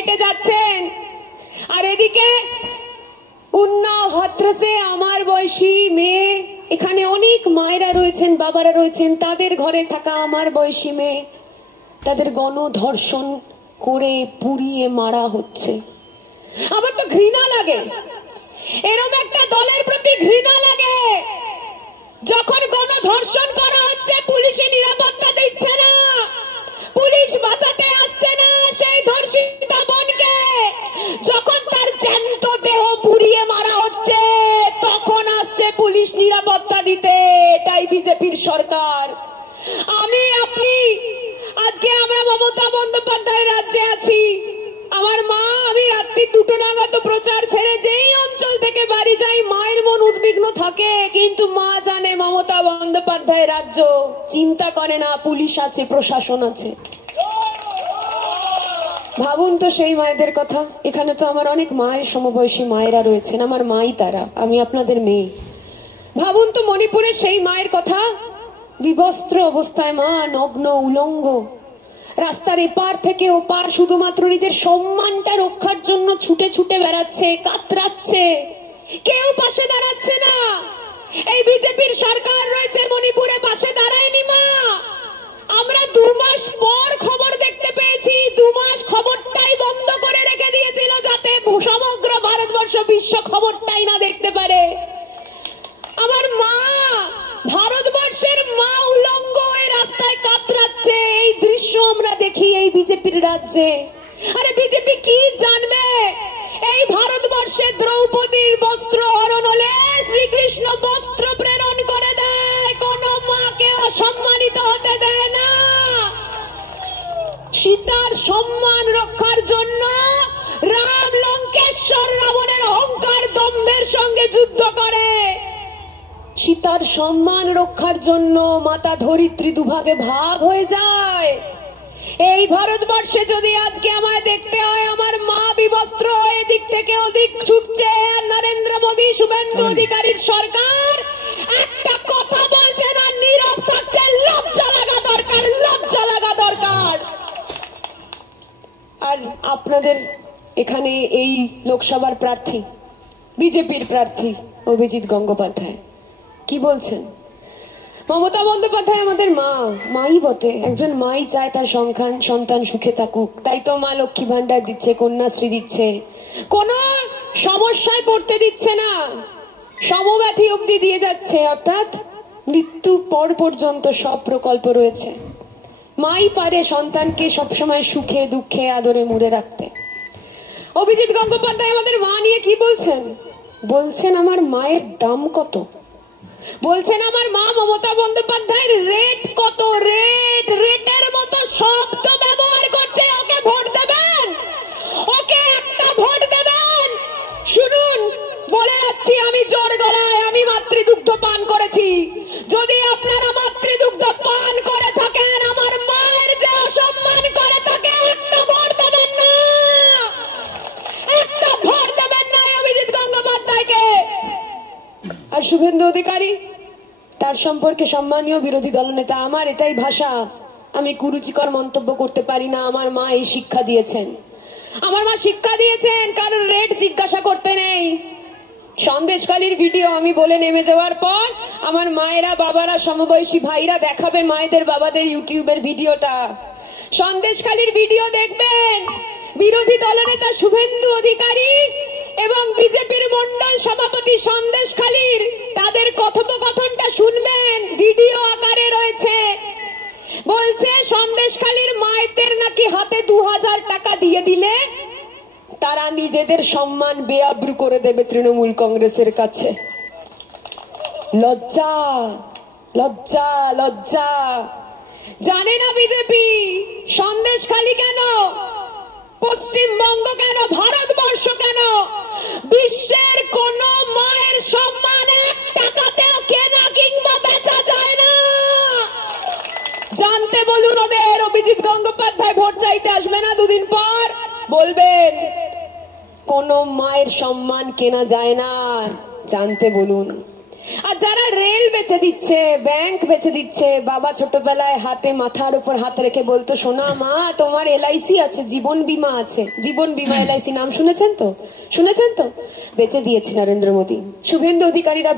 হেঁটে যাচ্ছেন, আর এদিকে উন্নাও হাতরাসে আমার বয়সী মেয়ে, এখানে অনেক মায়েরা রয়েছেন, বাবারা রয়েছেন, তাদের ঘরে থাকা আমার বয়সী মেয়ে, তাদের গণধর্ষণ করে পুড়িয়ে মারা হচ্ছে। আমার তো ঘৃণা লাগে, এরকম একটা দলের প্রতি ঘৃণা লাগে যখন গণধর্ষণ করা হচ্ছে, পুলিশে নিরাপত্তা দিচ্ছে না, পুলিশ বাঁচাতে আসছে না সেই ধর্ষিতা বোনকে, যখন তার জ্যান্ত দেহ পুড়িয়ে মারা হচ্ছে তখন আসছে পুলিশ নিরাপত্তা দিতে। এটাই বিজেপির সরকার। আমি আপনি আজকে আমরা মমতা বন্দ্যোপাধ্যায়ের রাজ্যে আছি। আমার মা, আমি রাত্রি 2টো নাগাদ প্রচার ছেড়ে যেই অঞ্চল থেকে বাড়ি যাই, মায়ের মন উদ্বিগ্ন থাকে, কিন্তু মা জানে মমতা বন্দ্যোপাধ্যায়ের রাজ্য, চিন্তা করে না, পুলিশ আছে, প্রশাসন আছে। ভাবুন তো সেই মায়েদের কথা। এখানে তো আমার অনেক মায়ের সমবয়সী মায়েরা রয়েছেন, আমার মাই তারা, আমি আপনাদের মেয়ে। ভাবুন তো মণিপুরের সেই মায়ের কথা, বিবস্ত্র অবস্থায় মা, নগ্ন উলঙ্গ, রাস্তার এপার থেকে ওপার শুধুমাত্র নিজের সম্মানটা রক্ষার জন্য ছুটে ছুটে বেড়াচ্ছে, কাতরাচ্ছে, কেউ পাশে দাঁড়াচ্ছে না। এই বিজেপির সরকার রয়েছে মণিপুরে, পাশে দাঁড়ায়নি মা। আমরা 2 মাস পর খবর দেখতে পেয়েছি, 2 মাস খবরটাই বন্ধ করে রেখে দিয়েছিল যাতে সমগ্র ভারতবর্ষ বিশ্ব খবরটাই না দেখতে পারে। আমার মা, ভারতবর্ষের মা উলঙ্গ হয়ে রাস্তায় কাতরাচ্ছে, এই দৃশ্য আমরা দেখি এই বিজেপির রাজ্যে। আরে বিজেপি কি জানবে? এই ভারতবর্ষে দ্রৌপদীর বস্ত্র হরণ হলে শ্রীকৃষ্ণ বস্ত্র প্রেরণ করে দেয়, কোন মাকে অসম্মানিত হতে দেয় না। সীতার সম্মান রক্ষার জন্য রাম লঙ্কেশ্বর রাবণের অহংকার দম্ভের সঙ্গে যুদ্ধ করে। সীতার সম্মান রক্ষার জন্য মাতা ধরিত্রী দুভাগে ভাগ হয়ে যায়। এই ভারতবর্ষে যদি আজকে আমায় দেখতে হয়, আমার মা বিবস্ত্র এদিক থেকে ওদিক ছুটছে, আর নরেন্দ্র মোদী, শুভেন্দু অধিকারীর সরকার একটা কথা বলছে না, নীরব থাকছে। লজ্জা লাগা দরকার, লজ্জা লাগা দরকার। আর আপনাদের এখানে এই লোকসভার প্রার্থী, বিজেপির প্রার্থী অভিজিৎ গঙ্গোপাধ্যায় কি বলছেন? মমতা বন্দ্যোপাধ্যায় আমাদের মা, মাই বটে, একজন মাই চায় তার সন্তান সুখে থাকুক, তাই তো মা লক্ষ্মী ভান্ডার দিচ্ছে, কন্যাশ্রী দিচ্ছে, কোন সমস্যায় পড়তে দিচ্ছে না, সমব্যাথী অবধি দিয়ে যাচ্ছে, অর্থাৎ মৃত্যু পর পর্যন্ত সব প্রকল্প রয়েছে। মাই পারে সন্তানকে সবসময় সুখে দুঃখে আদরে মুড়ে রাখতে। অভিজিৎ গঙ্গোপাধ্যায় আমাদের মা নিয়ে কি বলছেন? বলছেন আমার মায়ের দাম কত, বলছেন আমার মা মমতা বন্দ্যোপাধ্যায়ের রেট কত, রেটের মতো শব্দ ব্যবহার করছে। ওকে ভোট দেবেন, ওকে একটা ভোট দেবেন। শুনুন, বলে যাচ্ছি আমি জোর গলায়, আমি মাতৃদুগ্ধ পান করেছি। যদি আপনারা মাতৃদুগ্ধ পান করে থাকেন, আমার মায়ের যে অসম্মান করে তাকে একটা ভোট দেবেন না, একটা ভোট দেবেন না অভিজিৎ গঙ্গোপাধ্যায়কে। আর শুভেন্দু অধিকারী, তার সম্পর্কে সম্মানীয় বিরোধী দলনেতা, আমার এটাই ভাষা, আমি কুরুচিকর মন্তব্য করতে পারি না। আমার মা এই শিক্ষা দিয়েছেন, আমার মা শিক্ষা দিয়েছেন কারণ রেট জিজ্ঞাসা করতে নেই। সন্দেশখালীর ভিডিও আমি বলে নেমে যাওয়ার পর আমার মায়েরা, বাবারা, সমবয়সী ভাইরা দেখাবে মায়েদের বাবাদের ইউটিউবের ভিডিওটা, সন্দেশখালীর ভিডিও দেখবেন। বিরোধী দলনেতা শুভেন্দু অধিকারী এবং বিজেপির মন্ডল সভাপতি সন্দেশখালীর, তাদের কথোপকথনটা শুনবেন, ভিডিও আকারে রয়েছে। বলছে সন্দেশখালীর মায়েদের নাকি হাতে 2000 টাকা দিয়ে দিলে তারা নিজেদের সম্মান বেআব্রু করে দেবে তৃণমূল কংগ্রেসের কাছে। লজ্জা, লজ্জা, লজ্জা। জানে না বিজেপি সন্দেশখালী কেন, পশ্চিমবঙ্গ কেন, ভারতবর্ষ কেন, বিশ্বের কোন মায়ের সম্মান 1 টাকাতেও কেনা কিংবা বেচা যায় না। জানতে বলুন ওদের। অভিজিৎ গঙ্গোপাধ্যায় ভোট চাইতে আসবে না, 2 দিন পর বলবেন কোন মায়ের সম্মান কেনা যায় না, জানতে বলুন। আর যারা রেল বেচে দিচ্ছে, ব্যাংক বেচে দিচ্ছে, বাবা ছোটবেলায় হাতে মাথার উপর হাত রেখে বলতো, সোনা মা তোমার এলআইসি আছে, জীবন বীমা আছে, জীবন বীমা এলআইসি নাম শুনেছেন তো? শুনেছেন তো? বেচে দিয়েছে নরেন্দ্র মোদী। শুভেন্দু অধিকারীরা